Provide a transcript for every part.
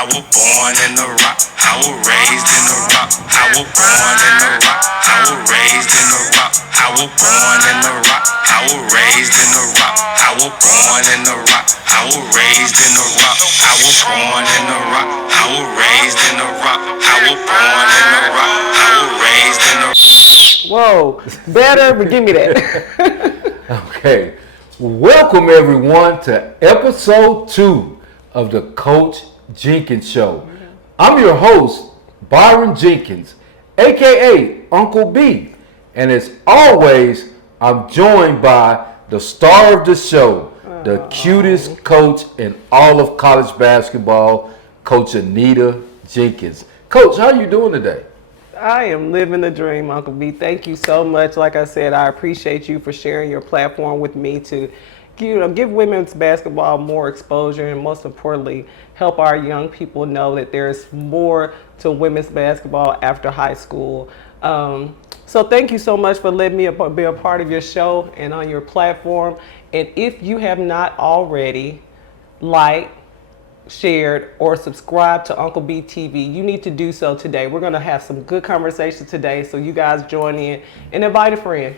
I was born in the rock. I was raised in the rock. I was born in the rock. I was raised in the rock. I was born in the rock. I was raised in the rock. I was born in the rock. I was raised in the rock. I was born in the rock. I was raised in the rock. I was born in the rock. I was raised in the. Whoa, better, but give me that. Okay, welcome everyone to episode 2 of the Coach Jenkins Show. I'm your host, Byron Jenkins, aka Uncle B, and as always, I'm joined by the star of the show, the cutest coach in all of college basketball, Coach Anita Jenkins. Coach, how you doing today? I am living the dream, Uncle B. Thank you so much. Like I said, I appreciate you for sharing your platform with me to give women's basketball more exposure and most importantly, help our young people know that there's more to women's basketball after high school. So thank you so much for letting me be a part of your show and on your platform. And if you have not already liked, shared, or subscribed to Uncle B TV, you need to do so today. We're going to have some good conversations today, so you guys join in and invite a friend.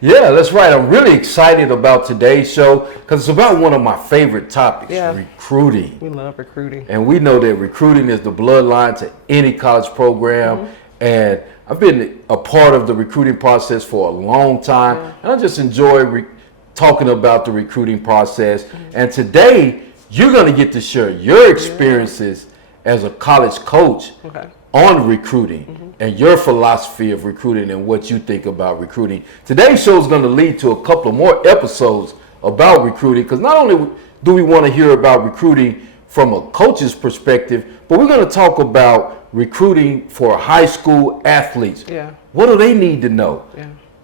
Yeah, that's right. I'm really excited about today's show because it's about one of my favorite topics, recruiting. We love recruiting. And we know that recruiting is the bloodline to any college program. And I've been a part of the recruiting process for a long time. And I just enjoy talking about the recruiting process. And today, you're going to get to share your experiences as a college coach on recruiting and your philosophy of recruiting and what you think about recruiting. Today's show is going to lead to a couple of more episodes about recruiting because not only do we want to hear about recruiting from a coach's perspective, but we're going to talk about recruiting for high school athletes. What do they need to know?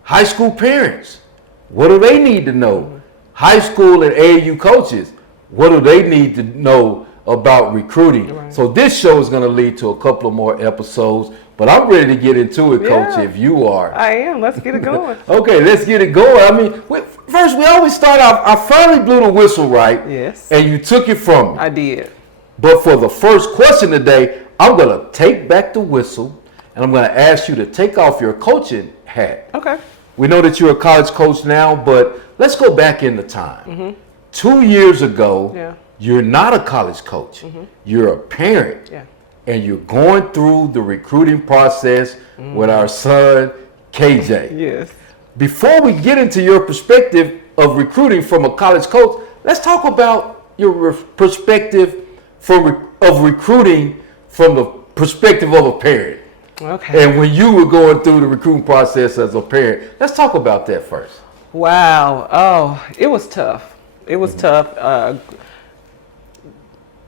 High school parents, what do they need to know? High school and AAU coaches, what do they need to know about recruiting? So this show is going to lead to a couple of more episodes, but I'm ready to get into it, Coach, if you are. I am. Let's get it going. Okay, let's get it going. I mean, first we always start off, I finally blew the whistle right. Yes. And you took it from me. I did. But for the first question today, I'm going to take back the whistle, and I'm going to ask you to take off your coaching hat. Okay. We know that you're a college coach now, but let's go back in the time. 2 years ago, you're not a college coach. You're a parent. And you're going through the recruiting process with our son, KJ. Yes. Before we get into your perspective of recruiting from a college coach, let's talk about your perspective of recruiting from the perspective of a parent. Okay. And when you were going through the recruiting process as a parent, let's talk about that first. Wow. Oh, it was tough. It was tough.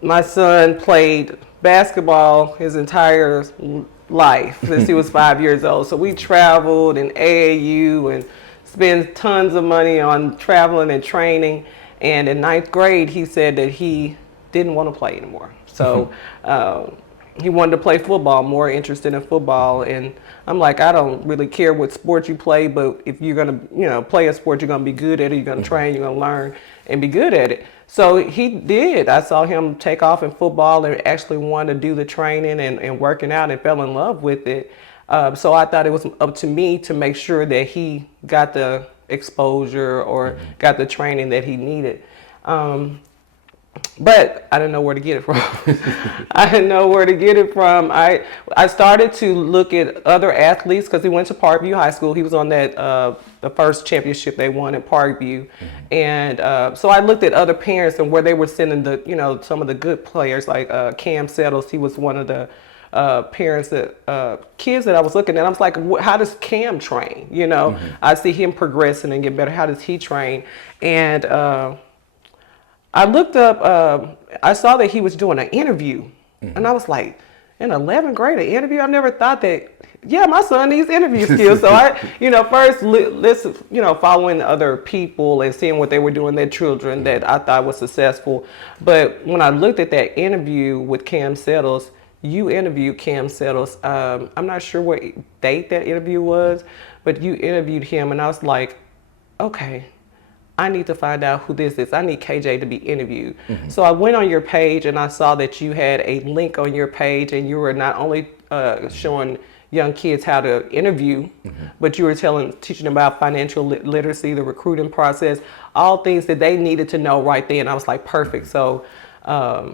My son played basketball his entire life since he was 5 years old. So we traveled in AAU and spent tons of money on traveling and training. And in ninth grade, he said that he didn't want to play anymore. So he wanted to play football, more interested in football. And I'm like, I don't really care what sport you play, but if you're going to, play a sport, you're going to be good at it. You're going to train, you're going to learn and be good at it. So he did. I saw him take off in football and actually wanted to do the training and working out and fell in love with it. So I thought it was up to me to make sure that he got the exposure or got the training that he needed. But I didn't know where to get it from. I didn't know where to get it from. I started to look at other athletes because he went to Parkview High School. He was on that the first championship they won at Parkview, and so I looked at other parents and where they were sending the some of the good players like Cam Settles. He was one of the parents that kids that I was looking at. I was like, how does Cam train? I see him progressing and get better. How does he train? And I looked up, I saw that he was doing an interview, and I was like, in 11th grade, an interview? I never thought that, my son needs interview skills. So I, first listen, following other people and seeing what they were doing, their children that I thought was successful. But when I looked at that interview with Cam Settles, you interviewed Cam Settles. I'm not sure what date that interview was, but you interviewed him, and I was like, okay, I need to find out who this is. I need KJ to be interviewed. So I went on your page and I saw that you had a link on your page, and you were not only showing young kids how to interview, but you were teaching them about financial literacy, the recruiting process, all things that they needed to know right then. I was like, perfect. So I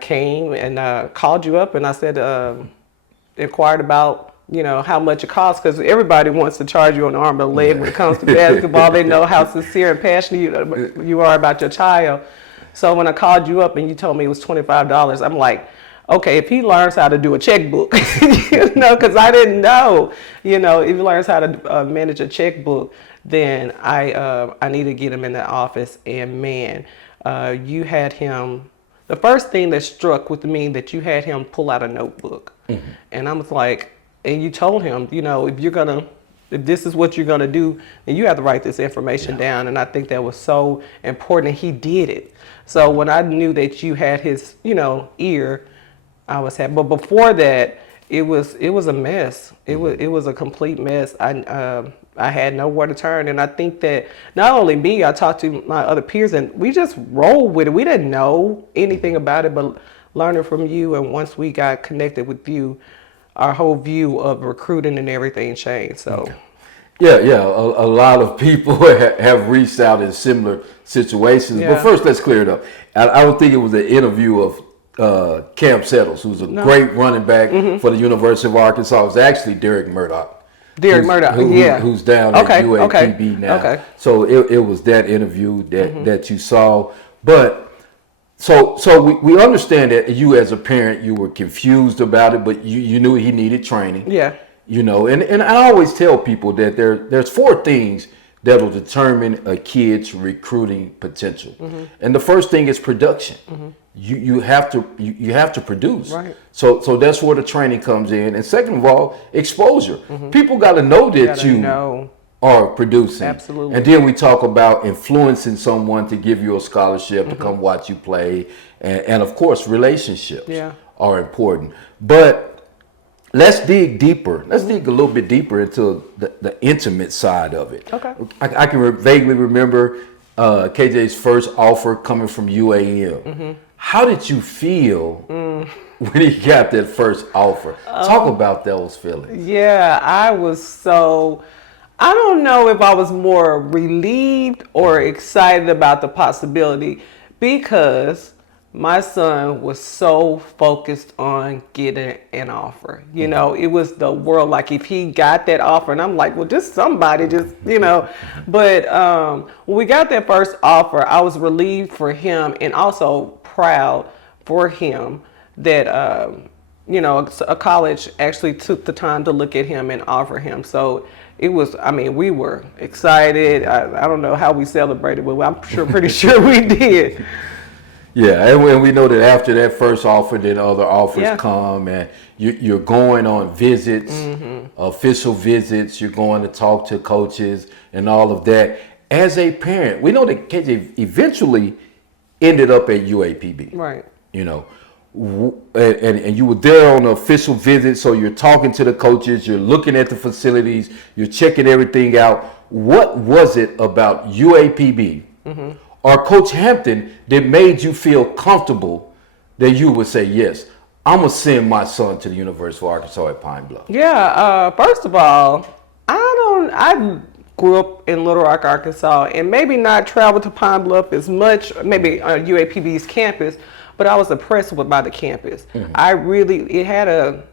came and called you up, and I said, inquired about, how much it costs, because everybody wants to charge you an arm and a leg when it comes to basketball. They know how sincere and passionate you are about your child. So when I called you up and you told me it was $25, I'm like, okay, if he learns how to do a checkbook, because I didn't know, if he learns how to manage a checkbook, then I need to get him in the office. And man, you had him. The first thing that struck with me, that you had him pull out a notebook, and I was like, and you told him, if this is what you're gonna do, then you have to write this information down. And I think that was so important, and he did it. So when I knew that you had his, ear, I was happy. But before that, it was a mess. It was a complete mess. I had nowhere to turn, and I think that not only me, I talked to my other peers, and we just rolled with it. We didn't know anything about it, but learning from you, and once we got connected with you, our whole view of recruiting and everything changed. So. Yeah. A lot of people have reached out in similar situations. Yeah. But first, let's clear it up. I don't think it was an interview of Cam Settles, who's a great running back for the University of Arkansas. It was actually Derek Murdoch. Who's down at UAPB now. Okay. So it was that interview that you saw. But so we understand that you, as a parent, you were confused about it, but you knew he needed training. Yeah. And I always tell people that there's 4 things that'll determine a kid's recruiting potential. And the first thing is production. You have to produce. Right. So that's where the training comes in. And second of all, exposure. People got to know that you are producing. Absolutely. And then we talk about influencing someone to give you a scholarship to come watch you play. And of course, relationships are important. But let's dig deeper. Let's dig a little bit deeper into the intimate side of it. Okay. I can vaguely remember KJ's first offer coming from UAM. How did you feel when he got that first offer? Talk about those feelings. Yeah, I was I don't know if I was more relieved or excited about the possibility, because my son was so focused on getting an offer. It was the world. Like, if he got that offer, and I'm like, well, just somebody, But when we got that first offer, I was relieved for him, and also proud for him that, a college actually took the time to look at him and offer him. So it was, we were excited. I don't know how we celebrated, but I'm pretty sure we did. Yeah, and we know that after that first offer, then other offers come, and you're going on visits, official visits. You're going to talk to coaches and all of that. As a parent, we know that KJ eventually ended up at UAPB. Right. And you were there on the official visit, so you're talking to the coaches, you're looking at the facilities, you're checking everything out. What was it about UAPB or Coach Hampton that made you feel comfortable that you would say, yes, I'm going to send my son to the University of Arkansas at Pine Bluff? Yeah, first of all, I grew up in Little Rock, Arkansas, and maybe not traveled to Pine Bluff as much, maybe on UAPB's campus, but I was impressed by the campus. It had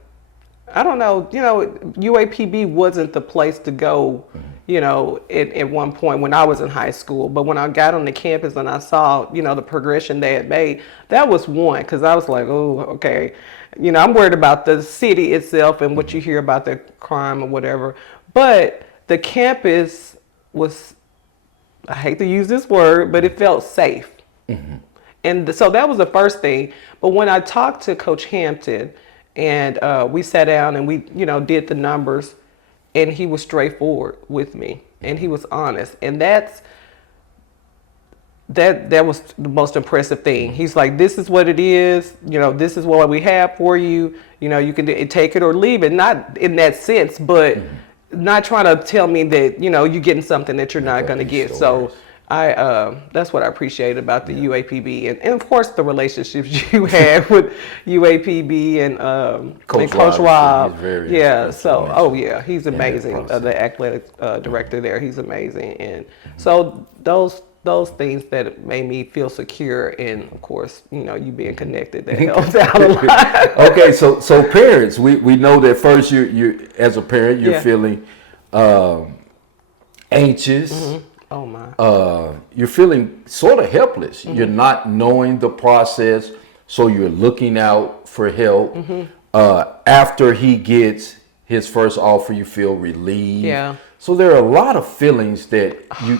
I don't know, UAPB wasn't the place to go, at one point when I was in high school. But when I got on the campus and I saw, the progression they had made, that was one, because I was like, oh, okay. I'm worried about the city itself and what you hear about the crime or whatever. But the campus was, I hate to use this word, but it felt safe. And so that was the first thing. But when I talked to Coach Hampton, and we sat down and we, did the numbers, and he was straightforward with me, and he was honest. And that was the most impressive thing. He's like, this is what it is. This is what we have for you. You can take it or leave it. Not in that sense, but not trying to tell me that, you're getting something that you're not going to get. So that's what I appreciate about the UAPB, and of course the relationships you have with UAPB and Coach Rob. He's amazing. The athletic director there, he's amazing, and so those things that made me feel secure, and of course, you being connected, that helps out a lot. Okay, so parents, we know that first you as a parent you're feeling anxious. Mm-hmm. Oh my. You're feeling sort of helpless. Mm-hmm. You're not knowing the process, so you're looking out for help. Mm-hmm. After he gets his first offer, you feel relieved. Yeah. So there are a lot of feelings that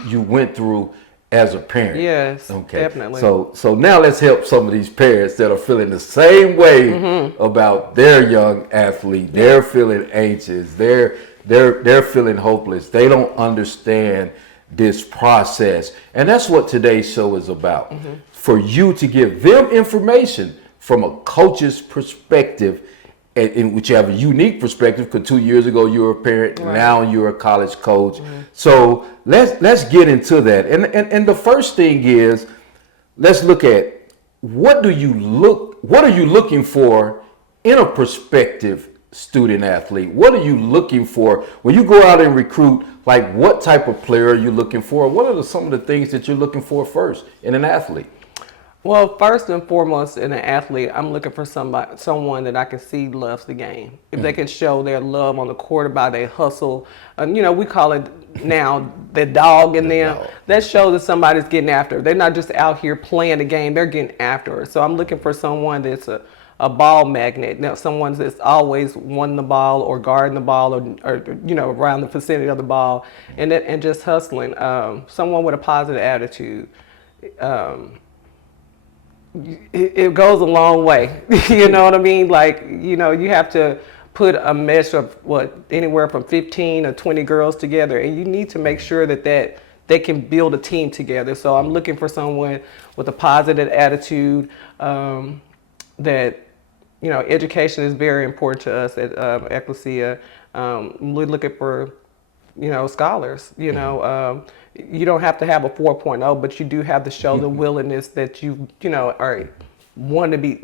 you went through as a parent. Yes, definitely. So now let's help some of these parents that are feeling the same way about their young athlete. They're feeling anxious. They're feeling hopeless. They don't understand this process. And that's what today's show is about. Mm-hmm. For you to give them information from a coach's perspective, in which you have a unique perspective, because 2 years ago you were a parent, right. Now you're a college coach. Mm-hmm. So let's get into that. And the first thing is, let's look at what are you looking for in a prospective student athlete? What are you looking for when you go out and recruit? Like, what type of player are you looking for? What are some of the things that you're looking for first in an athlete? Well, first and foremost, in an athlete, I'm looking for someone that I can see loves the game. If they can show their love on the court by their hustle, we call it now the dog in them. That shows that somebody's getting after it. They're not just out here playing the game; they're getting after it. So I'm looking for someone that's a ball magnet. Now, someone that's always won the ball or guarding the ball or around the vicinity of the ball, and just hustling. Someone with a positive attitude. It goes a long way. You know what I mean? Like, you have to put a mesh of anywhere from 15 or 20 girls together, and you need to make sure that they can build a team together. So I'm looking for someone with a positive attitude, that, education is very important to us at Ecclesia. We're looking for, scholars. You don't have to have a 4.0, but you do have to show the willingness that you are want to be,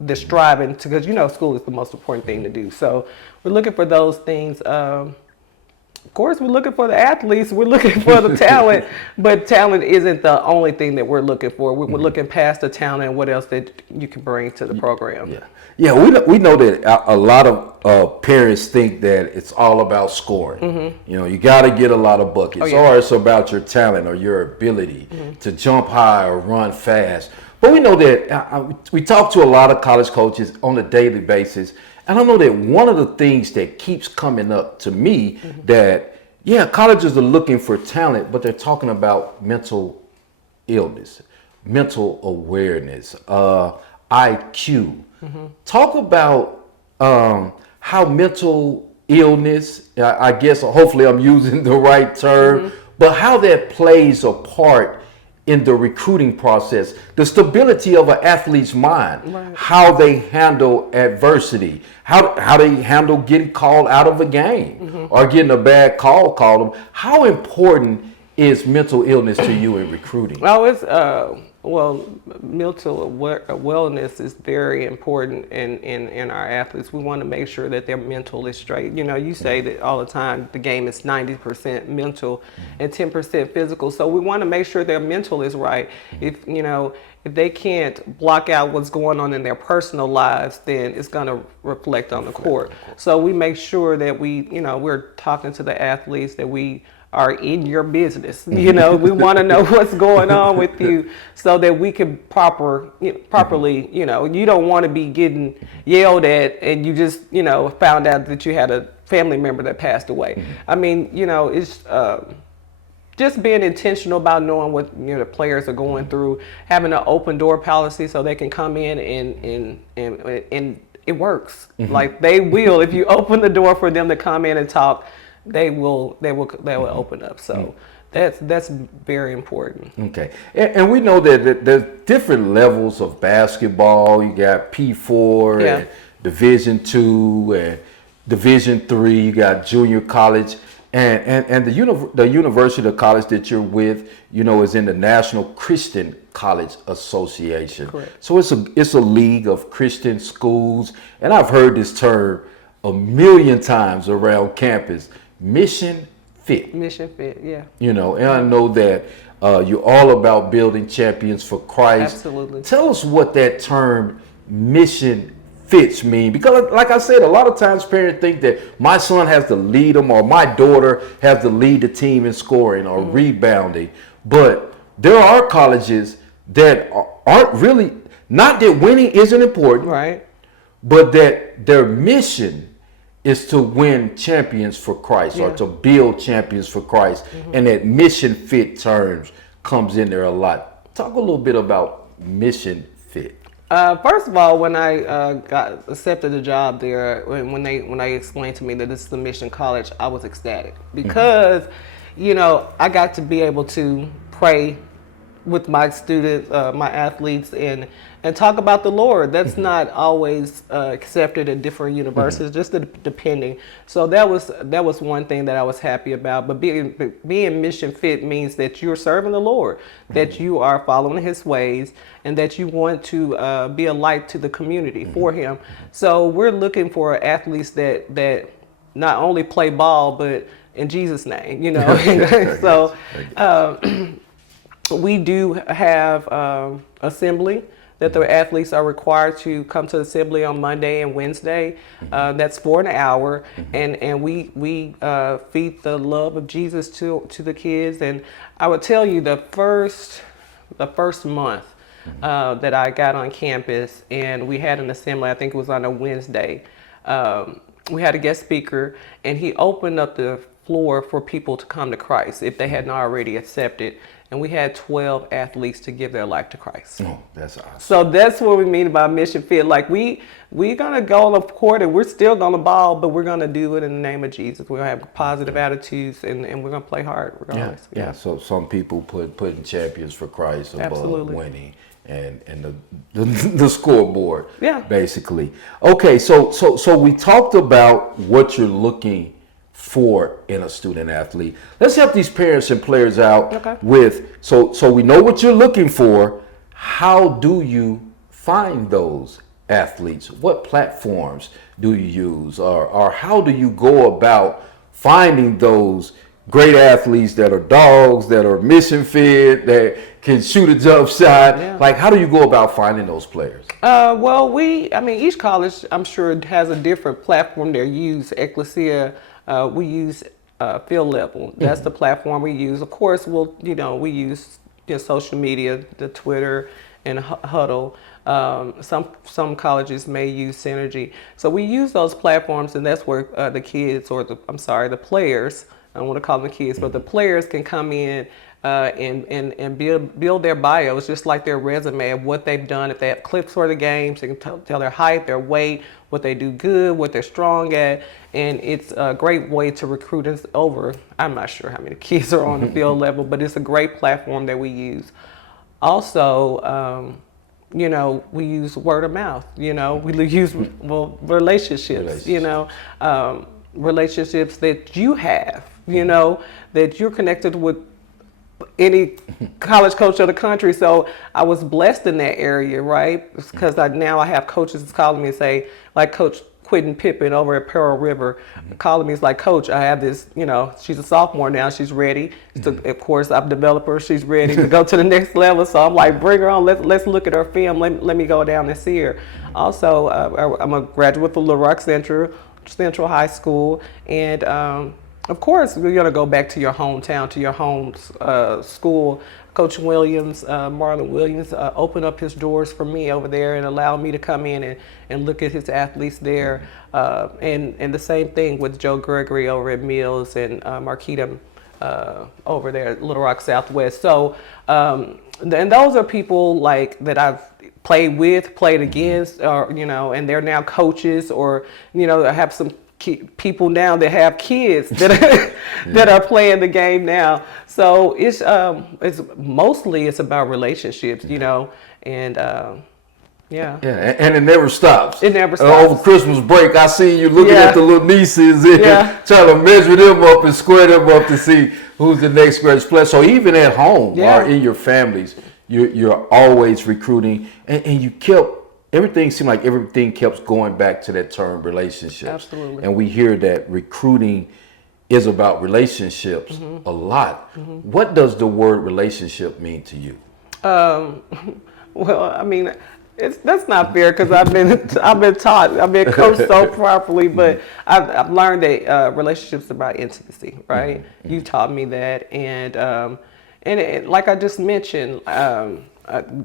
the striving to, because school is the most important thing to do. So we're looking for those things. Of course, we're looking for the athletes. We're looking for the talent, but talent isn't the only thing that we're looking for. We're looking past the talent and what else that you can bring to the program. Yeah. We know that a lot of parents think that it's all about scoring. Mm-hmm. You got to get a lot of buckets, or it's about your talent or your ability to jump high or run fast. But we know that we talk to a lot of college coaches on a daily basis. And I know that one of the things that keeps coming up to me that, colleges are looking for talent, but they're talking about mental illness, mental awareness, IQ. Mm-hmm. Talk about how mental illness, I guess, hopefully I'm using the right term, but how that plays a part in the recruiting process, the stability of an athlete's mind, how they handle adversity, how they handle getting called out of a game or getting a bad call called them. How important is mental illness to you in recruiting? Mental wellness is very important in our athletes. We want to make sure that their mental is straight. You say that all the time, the game is 90% mental and 10% physical. So we want to make sure their mental is right. If they can't block out what's going on in their personal lives, then it's going to reflect on the court. So we make sure that we're talking to the athletes, that we are in your business. We want to know what's going on with you so that we can properly, you don't want to be getting yelled at and you just, found out that you had a family member that passed away. I mean, it's just being intentional about knowing what the players are going through, having an open door policy so they can come in and it works. Like they will, if you open the door for them to come in and talk, they will open up. So that's very important. Okay, and we know that there's different levels of basketball. You got P4 and Division II, and Division III, you got junior college, and the university, the college that you're with, is in the National Christian College Association. Correct. So it's a league of Christian schools, and I've heard this term a million times around campus: mission fit. Mission fit, yeah. And I know that you're all about building champions for Christ. Absolutely. Tell us what that term mission fits mean, because like I said, a lot of times parents think that my son has to lead them or my daughter has to lead the team in scoring or rebounding, but there are colleges that aren't really, not that winning isn't important, Right. but that their mission is to win champions for Christ or to build champions for Christ, and that mission fit terms comes in there a lot. Talk a little bit about mission fit. First of all, when I got accepted the job there, when they explained to me that this is a mission college, I was ecstatic because, I got to be able to pray with my students, my athletes, and talk about the Lord. That's not always accepted at different universities, just depending. So that was one thing that I was happy about. But being mission fit means that you're serving the Lord, that you are following His ways, and that you want to be a light to the community for Him. So we're looking for athletes that not only play ball, but in Jesus' name, So. We do have assembly that the athletes are required to come to assembly on Monday and Wednesday. That's for an hour, and we feed the love of Jesus to the kids. And I would tell you the first month that I got on campus, and we had an assembly. I think it was on a Wednesday. We had a guest speaker, and he opened up the floor for people to come to Christ if they hadn't already accepted. And we had 12 athletes to give their life to Christ. Oh, that's awesome. So that's what we mean by mission fit. Like we're gonna go on the court and we're still gonna ball, but we're gonna do it in the name of Jesus. We're gonna have positive attitudes and we're gonna play hard regardless. Yeah. So some people putting champions for Christ above Absolutely. winning and the scoreboard. Yeah. Basically. Okay. So we talked about what you're looking for in a student athlete. Let's help these parents and players out with, so we know what you're looking for. How do you find those athletes? What platforms do you use, or how do you go about finding those great athletes that are dogs, that are mission fit, that can shoot a jump shot? Yeah. Like, how do you go about finding those players? Well, each college, I'm sure, has a different platform they use. Ecclesia, we use Field Level. That's the platform we use. Of course, we use social media, the Twitter and Huddle. Some colleges may use Synergy. So we use those platforms, and that's where the kids, the players, I don't want to call them the kids, but the players can come in and build their bios, just like their resume of what they've done. If they have clips for the games, they can tell their height, their weight, what they do good, what they're strong at, and it's a great way to recruit us over. I'm not sure how many kids are on the Field Level, but it's a great platform that we use. Also, we use word of mouth. We use relationships. Relationships that you have. That you're connected with any college coach of the country. So I was blessed in that area, right? Because now I have coaches calling me and say, like Coach Quentin Pippen over at Pearl River, calling me. It's like, Coach, I have this, she's a sophomore now. She's ready. So, of course, I've developed her. She's ready to go to the next level. So I'm like, bring her on. Let's look at her film. Let me go down and see her. Also, I'm a graduate from Little Rock Central High School. And of course, we're going to go back to your hometown, to your home school. Coach Williams, Marlon Williams, opened up his doors for me over there and allowed me to come in and look at his athletes there. And the same thing with Joe Gregory over at Mills and Marquita over there at Little Rock Southwest. So, and those are people like that I've played with, played against, or, and they're now coaches, or, I have some people now that have kids that that are playing the game now. So it's mostly about relationships, and Yeah. Yeah, and it never stops. It never stops. Over Christmas break, I see you looking Yeah. at the little nieces and Yeah. trying to measure them up and square them up to see who's the next greatest player. So even at home Yeah. or in your families, you're always recruiting, and you kept everything seemed like everything kept going back to that term relationships. Absolutely. And we hear that recruiting is about relationships a lot. What does the word relationship mean to you? Well, I mean, that's not fair because I've been taught, I've been coached so properly, but I've learned that relationships about intimacy, right? You taught me that, and like I just mentioned,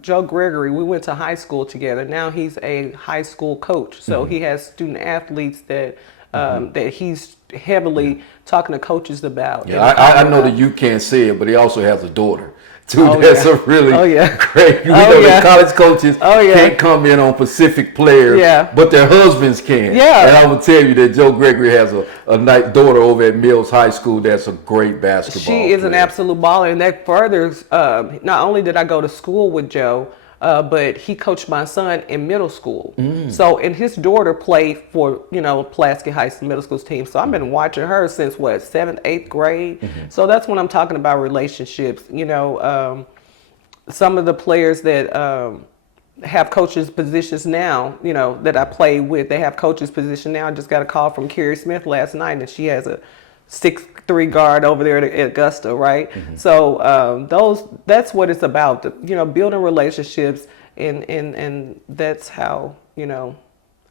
Joe Gregory, we went to high school together. Now he's a high school coach, so he has student athletes that that he's heavily talking to coaches about. Yeah, I know that you can't say it, but he also has a daughter too. Oh, That's yeah. a really Oh, yeah. great. We Oh, know yeah. that college coaches Oh, yeah. can't come in on Pacific players, Yeah. but their husbands can. Yeah. And I will tell you that Joe Gregory has a nice daughter over at Mills High School that's a great basketball She is an player. absolute baller, and that furthers. Not only did I go to school with Joe, but he coached my son in middle school. So, and his daughter played for Pulaski High Middle School's team. So I've been watching her since what, 7th, 8th grade. So that's when I'm talking about relationships. Some of the players that have coaches positions now, that I play with, they have coaches position now. I just got a call from Carrie Smith last night, and she has a 6'3" guard over there at Augusta, right? So that's what it's about, building relationships, and that's how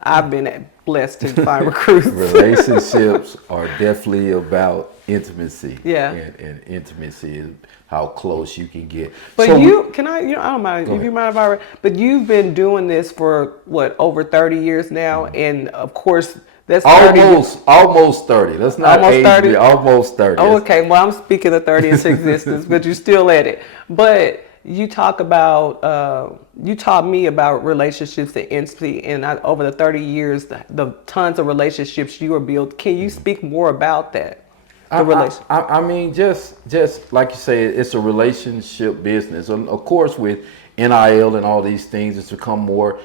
I've been blessed to find recruits. Relationships are definitely about intimacy. Yeah. And intimacy is how close you can get. But So I don't mind. If you mind if I, but you've been doing this for what, over 30 years now, and of course that's 30. Almost 30. Let's not Almost age 30? me. Almost 30. Oh, okay. Well, I'm speaking of 30 into existence, but you're still at it. But you talk about, you taught me about relationships and intimacy, and over the 30 years, the tons of relationships you are built. Can you speak more about that? I mean, just like you say, it's a relationship business. Of course, with NIL and all these things, it's become more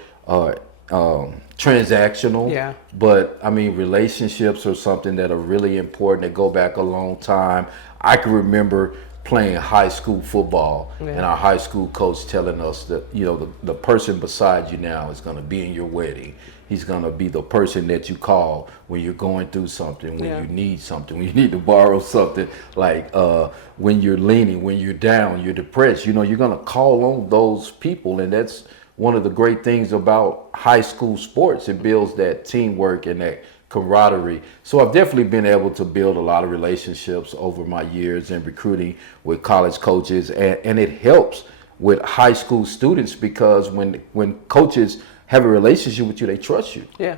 transactional. Yeah. But I mean, relationships are something that are really important. That go back a long time. I can remember playing high school football, and our high school coach telling us that the person beside you now is going to be in your wedding. He's going to be the person that you call when you're going through something, when you need something, when you need to borrow something, like when you're leaning, when you're down, you're depressed. You're going to call on those people, and that's one of the great things about high school sports. It builds that teamwork and that camaraderie. So I've definitely been able to build a lot of relationships over my years in recruiting with college coaches, and it helps with high school students because when coaches have a relationship with you, they trust you. Yeah.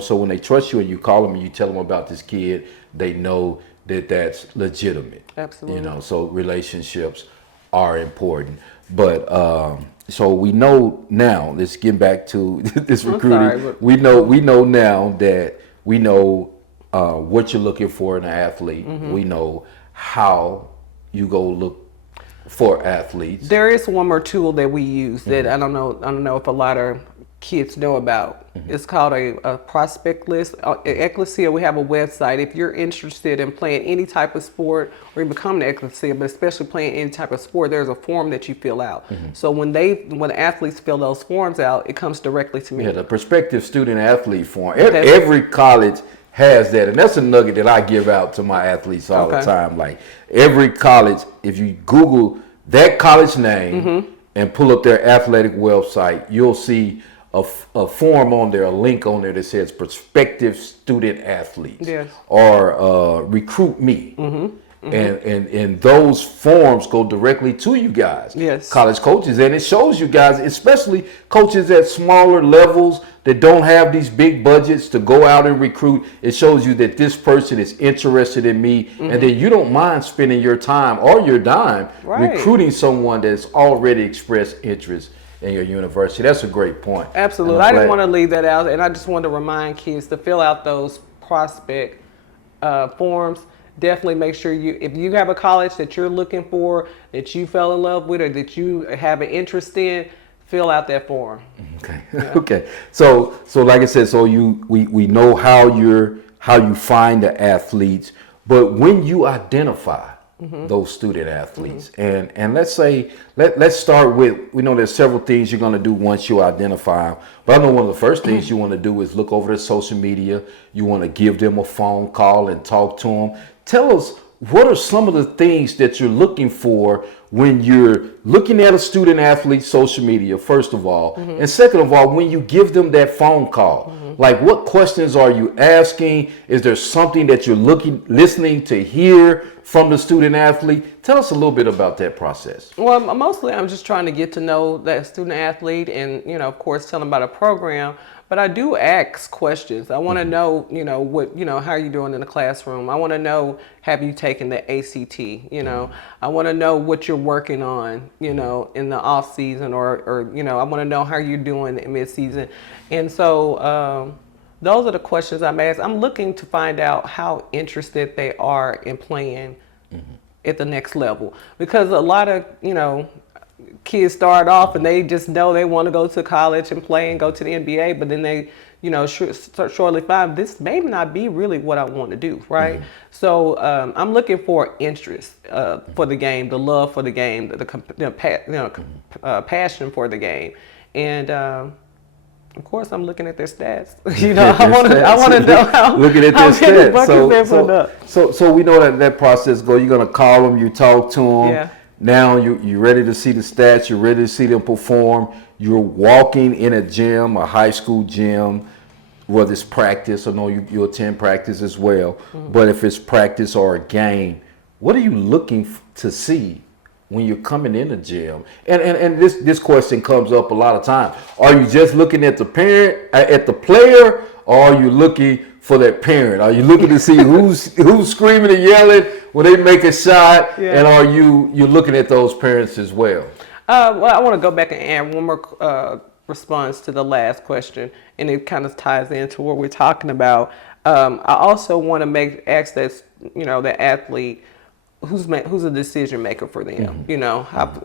So when they trust you and you call them and you tell them about this kid, they know that that's legitimate. Absolutely. So relationships are important. But so we know now, let's get back to this recruiting. Sorry, we know now that we know what you're looking for in an athlete. We know how you go look for athletes. There is one more tool that we use that I don't know if a lot of kids know about. It's called a prospect list. At Ecclesia, we have a website. If you're interested in playing any type of sport or you become an Ecclesia, but especially playing any type of sport, there's a form that you fill out. So when the athletes fill those forms out, it comes directly to me. Yeah, the prospective student athlete form. Every college has that, and that's a nugget that I give out to my athletes all the time. Like every college, if you Google that college name and pull up their athletic website, you'll see a form on there, a link on there that says prospective student athletes or recruit me. And those forms go directly to you guys, college coaches, and it shows you guys, especially coaches at smaller levels that don't have these big budgets to go out and recruit. It shows you that this person is interested in me, and then you don't mind spending your time or your dime recruiting someone that's already expressed interest in your university. That's a great point. Absolutely. I didn't want to leave that out, and I just wanted to remind kids to fill out those prospect forms. Definitely make sure if you have a college that you're looking for, that you fell in love with, or that you have an interest in, fill out that form. Okay. Yeah. Okay. So like I said, so we know how you find the athletes, but when you identify those student athletes, and let's start with, we know there's several things you're going to do once you identify them, but I know one of the first things you want to do is look over their social media. You want to give them a phone call and talk to them. Tell us, what are some of the things that you're looking for when you're looking at a student athlete's social media, first of all, and second of all, when you give them that phone call? Like, what questions are you asking? Is there something that you're listening to hear from the student athlete? Tell us a little bit about that process. Well, mostly I'm just trying to get to know that student athlete and, of course, tell them about a program. But I do ask questions. I want to know, what, how are you doing in the classroom? I want to know, have you taken the ACT? I want to know what you're working on, in the off season, or I want to know how you're doing in mid season. And so those are the questions I'm asking. I'm looking to find out how interested they are in playing at the next level, because a lot of, kids start off and they just know they want to go to college and play and go to the NBA, but then they, shortly find this may not be really what I want to do, right? So I'm looking for interest for the game, the love for the game, passion for the game, and of course I'm looking at their stats. I want to know how looking at how their many buckets they're putting up. So we know that process goes. You're gonna call them, you talk to them. Yeah. Now you're ready to see the stats. You're ready to see them perform. You're walking in a gym, a high school gym, whether it's practice. I know you attend practice as well. But if it's practice or a game, what are you looking to see when you're coming in the gym? And this question comes up a lot of times. Are you just looking at the parent, at the player, or are you looking for that parent? Are you looking to see who's screaming and yelling when they make a shot? Yeah. And are you looking at those parents as well? Well, I want to go back and add one more response to the last question, and it kind of ties into what we're talking about. I also want to ask that the athlete, who's a decision maker for them.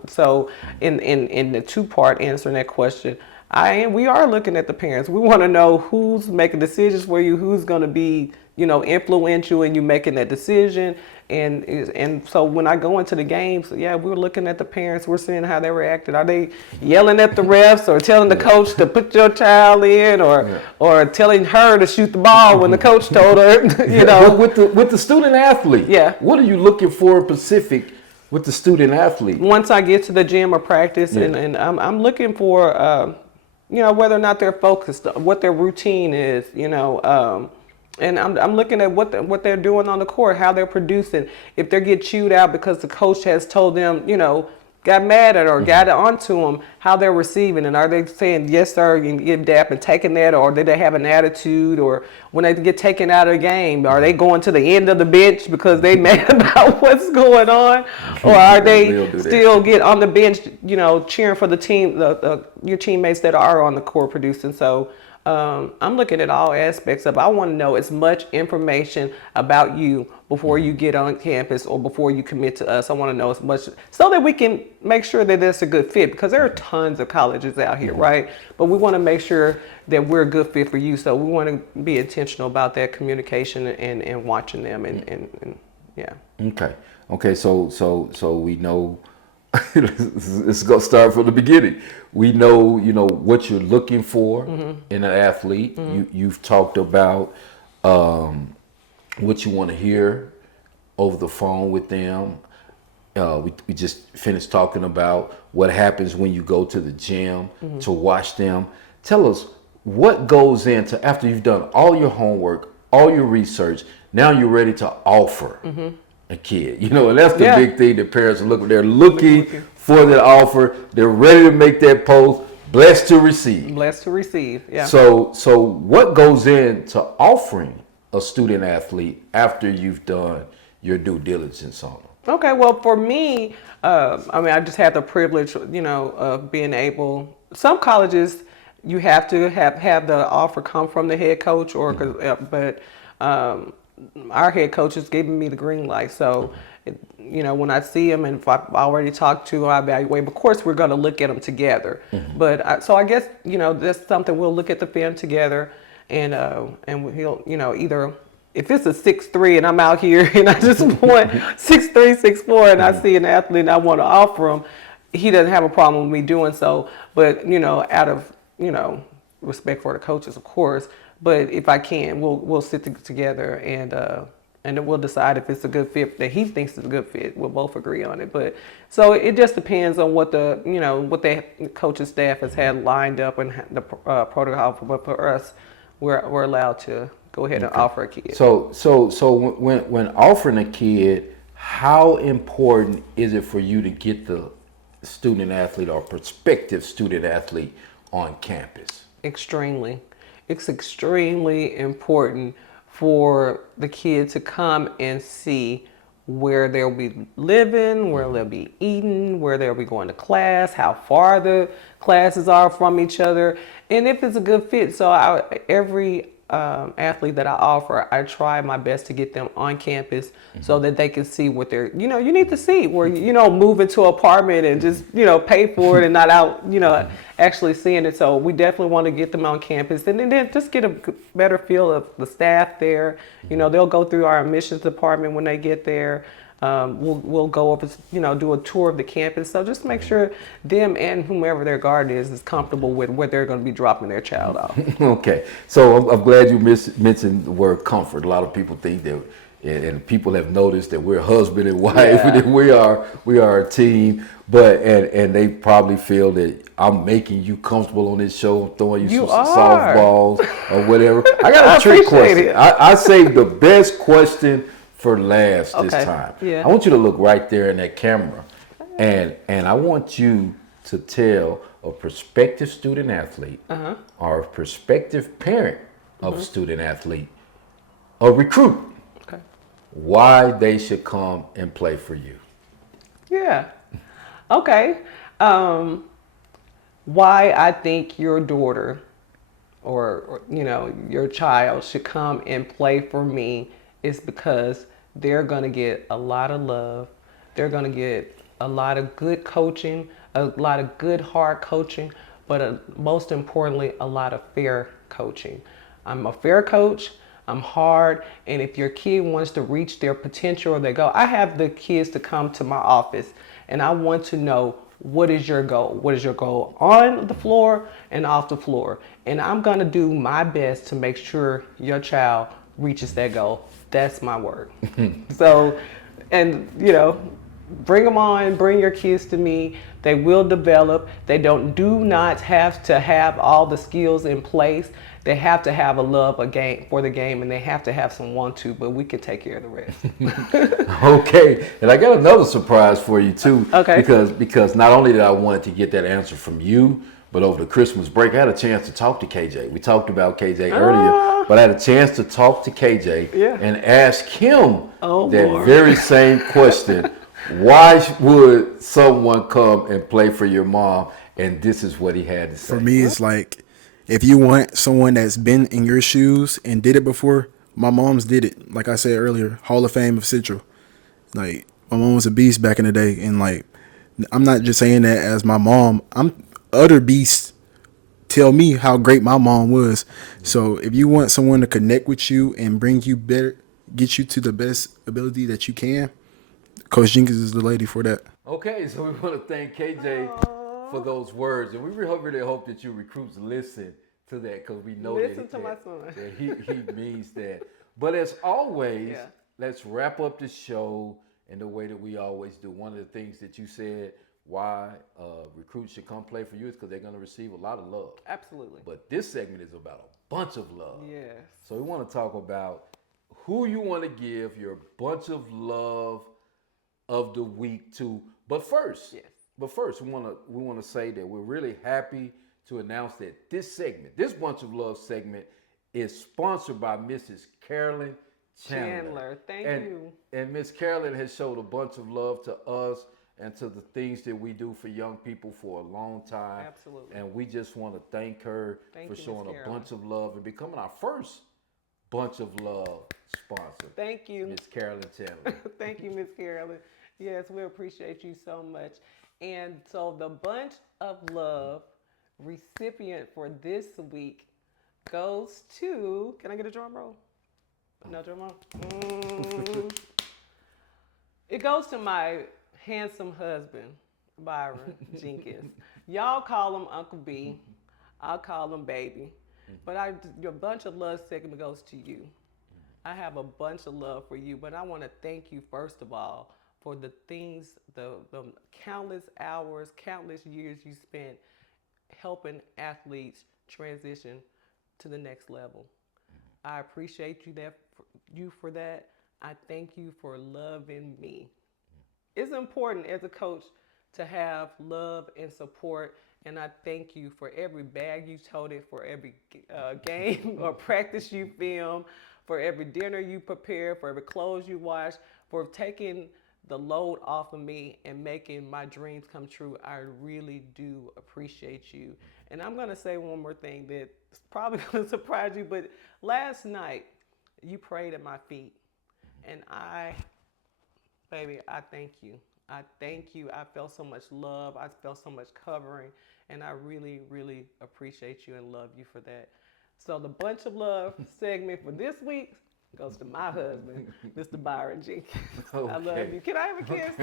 So in the two-part answering that question, we are looking at the parents. We want to know who's making decisions for you, who's going to be, influential in you making that decision. And so when I go into the games, we're looking at the parents. We're seeing how they reacted. Are they yelling at the refs or telling the coach to put your child in, or telling her to shoot the ball when the coach told her, With the student athlete, what are you looking for in Pacific with the student athlete? Once I get to the gym or practice, and I'm looking for, whether or not they're focused, what their routine is, and I'm looking at what they're doing on the court, how they're producing. If they get chewed out because the coach has told them, got mad at or got it onto them, how they're receiving, and are they saying yes sir and give dap and taking that, or did they have an attitude, or when they get taken out of the game, are they going to the end of the bench because they mad about what's going on, or are they still get on the bench, cheering for the team, your teammates that are on the court producing? So I'm looking at all aspects of it. I want to know as much information about you before you get on campus or before you commit to us. I want to know as much so that we can make sure that it's a good fit, because there are tons of colleges out here, right? But we want to make sure that we're a good fit for you. So we want to be intentional about that communication and watching them and yeah. Okay. So we know. Let's go start from the beginning. We know, what you're looking for in an athlete. You've talked about what you want to hear over the phone with them. We just finished talking about what happens when you go to the gym to watch them. Tell us what goes into, after you've done all your homework, all your research, now you're ready to offer a kid, and that's the big thing that parents are looking. They're looking for that offer. They're ready to make that post. Blessed to receive. Blessed to receive. Yeah. So what goes into offering a student athlete after you've done your due diligence on them? Okay. Well, for me, I just had the privilege, of being able. Some colleges, you have to have the offer come from the head coach, but our head coach is giving me the green light. So when I see them, and if I've already talked to, I evaluate. Of course, we're going to look at them together. So I guess that's something we'll look at the film together, and he'll either if it's a 6'3" and I'm out here and I just want 6'3", 6'4", and I see an athlete and I want to offer him, he doesn't have a problem with me doing so. But out of respect for the coaches, of course. But if I can, we'll sit together and then we'll decide if it's a good fit that he thinks is a good fit. We'll both agree on it. But so it just depends on what the coaching staff has had lined up and the protocol. But for us, we're allowed to go ahead and offer a kid. So when offering a kid, how important is it for you to get the student athlete or prospective student athlete on campus? Extremely. It's extremely important for the kid to come and see where they'll be living, where they'll be eating, where they'll be going to class, how far the classes are from each other, and if it's a good fit. So every athlete that I offer, I try my best to get them on campus so that they can see what they're, you need to see where, move into an apartment and just, pay for it and not out, actually seeing it. So we definitely want to get them on campus and then just get a better feel of the staff there. They'll go through our admissions department when they get there. We'll go over, do a tour of the campus. So just make sure them and whomever their guardian is comfortable with where they're going to be dropping their child off. Okay, so I'm glad you mentioned the word comfort. A lot of people think that, and people have noticed that we're husband and wife, that we are a team. But and they probably feel that I'm making you comfortable on this show, throwing you some softballs or whatever. I got a trick question. I saved the best question for last this time. Yeah. I want you to look right there in that camera, and I want you to tell a prospective student athlete or a prospective parent of a student athlete, a recruit, why they should come and play for you. Yeah. Okay. Why I think your daughter or your child should come and play for me is because they're going to get a lot of love. They're going to get a lot of good coaching, a lot of good hard coaching, but most importantly, a lot of fair coaching. I'm a fair coach. I'm hard. And if your kid wants to reach their potential or they go, I have the kids to come to my office and I want to know, what is your goal? What is your goal on the floor and off the floor? And I'm going to do my best to make sure your child reaches that goal. That's my word. So, and bring them on, bring your kids to me. They will develop. They do not have to have all the skills in place. They have to have a love for the game, and they have to have some want-to, but we can take care of the rest. Okay, and I got another surprise for you too. Okay. Because not only did I want to get that answer from you, but over the Christmas break, I had a chance to talk to KJ. We talked about KJ earlier, but I had a chance to talk to KJ and ask him very same question. Why would someone come and play for your mom? And this is what he had to say. For me, it's like, if you want someone that's been in your shoes and did it before, my mom's did it. Like I said earlier, Hall of Fame of Central. Like, my mom was a beast back in the day. And, like, I'm not just saying that as my mom. Other beasts tell me how great my mom was. So if you want someone to connect with you and bring you better, get you to the best ability that you can, Coach Jenkins is the lady for that. Okay, so we want to thank KJ for those words, and we really hope that you recruits listen to that, because we know that he means that. But as always, let's wrap up the show in the way that we always do. One of the things that you said, why recruits should come play for you, is because they're going to receive a lot of love. Absolutely. But this segment is about a bunch of love. Yes. So we want to talk about who you want to give your bunch of love of the week to. But first, we want to say that we're really happy to announce that this bunch of love segment, is sponsored by Mrs. Carolyn Chandler. Thank you. And Miss Carolyn has showed a bunch of love to us and to the things that we do for young people for a long time. Absolutely. And we just want to thank her for showing a bunch of love and becoming our first Bunch of Love sponsor. Thank you. Miss Carolyn Taylor. Thank you, Miss Carolyn. Yes, we appreciate you so much. And so the Bunch of Love recipient for this week goes to, can I get a drum roll? No drum roll? It goes to my handsome husband, Byron Jenkins. Y'all call him Uncle B. I'll call him Baby. But your Bunch of Love segment goes to you. I have a bunch of love for you, but I want to thank you first of all for the things, the countless hours, countless years you spent helping athletes transition to the next level. I appreciate you for that. I thank you for loving me. It's important as a coach to have love and support, and I thank you for every bag you toted, for every game or practice you film, for every dinner you prepare, for every clothes you wash, for taking the load off of me and making my dreams come true. I really do appreciate you. And I'm gonna say one more thing that's probably gonna surprise you, but last night you prayed at my feet, and baby, I thank you. I thank you. I felt so much love. I felt so much covering. And I really, really appreciate you and love you for that. So the Bunch of Love segment for this week goes to my husband, Mr. Byron Jenkins. Okay. I love you. Can I have a kiss?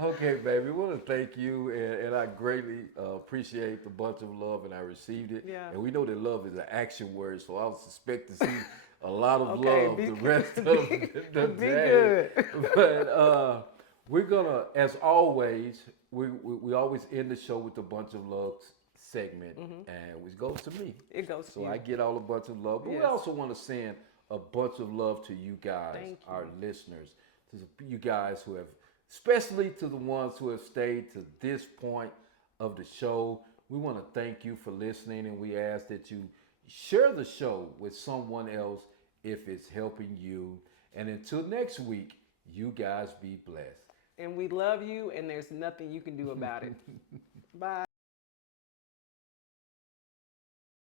Okay, baby. I want to thank you, and I greatly appreciate the Bunch of Love, and I received it. Yeah. And we know that love is an action word, so I would suspect to see a lot of Okay, love be the good. rest of the Be day. good. But we're gonna, as always, we always end the show with the Bunch of Love segment, and which goes to me. It goes to So you. I get all a bunch of love, but we Yes. also want to send a bunch of love to you guys, Thank you. our listeners, to you guys who have, especially to the ones who have stayed to this point of the show. We want to thank you for listening, and we ask that you share the show with someone else if it's helping you. And until next week, you guys be blessed. And we love you, and there's nothing you can do about it. Bye.